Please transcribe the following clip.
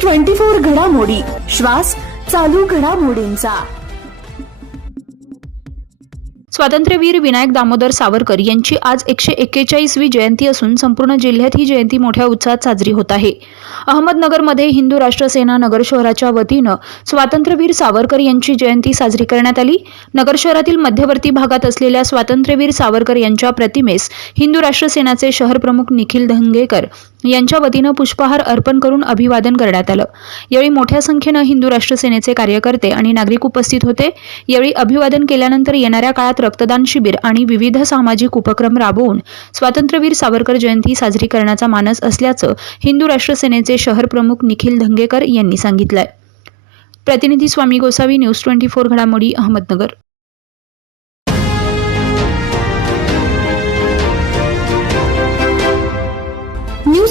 News twenty four घडामोडी. श्वास चालू घडामोडींचा. स्वातंत्र्यवीर विनायक दामोदर सावरकर यांची आज एकशे एक्केचाळीसवी जयंती असून संपूर्ण जिल्ह्यात ही जयंती मोठ्या उत्साहात साजरी होत आहे. अहमदनगरमध्ये हिंदू राष्ट्र सेना नगर शहराच्या वतीनं स्वातंत्र्यवीर सावरकर यांची जयंती साजरी करण्यात आली. नगर शहरातील मध्यवर्ती भागात असलेल्या स्वातंत्र्यवीर सावरकर यांच्या प्रतिमेस हिंदू राष्ट्र सेनाचे शहर प्रमुख निखिल धंगेकर यांच्या वतीनं पुष्पहार अर्पण करून अभिवादन करण्यात आलं. यावेळी मोठ्या संख्येनं हिंदू राष्ट्र सेनेचे कार्यकर्ते आणि नागरिक उपस्थित होते. यावेळी अभिवादन केल्यानंतर येणाऱ्या काळात रक्तदान शिबिर आणि विविध सामाजिक उपक्रम राबवून स्वातंत्र्यवीर सावरकर जयंती साजरी करण्याचा मानस असल्याचं हिंदू राष्ट्र सेनेचे शहर प्रमुख निखिल धंगेकर यांनी सांगितलंय. प्रतिनिधी Swami Gosavi news twenty four घडामोडी अहमदनगर.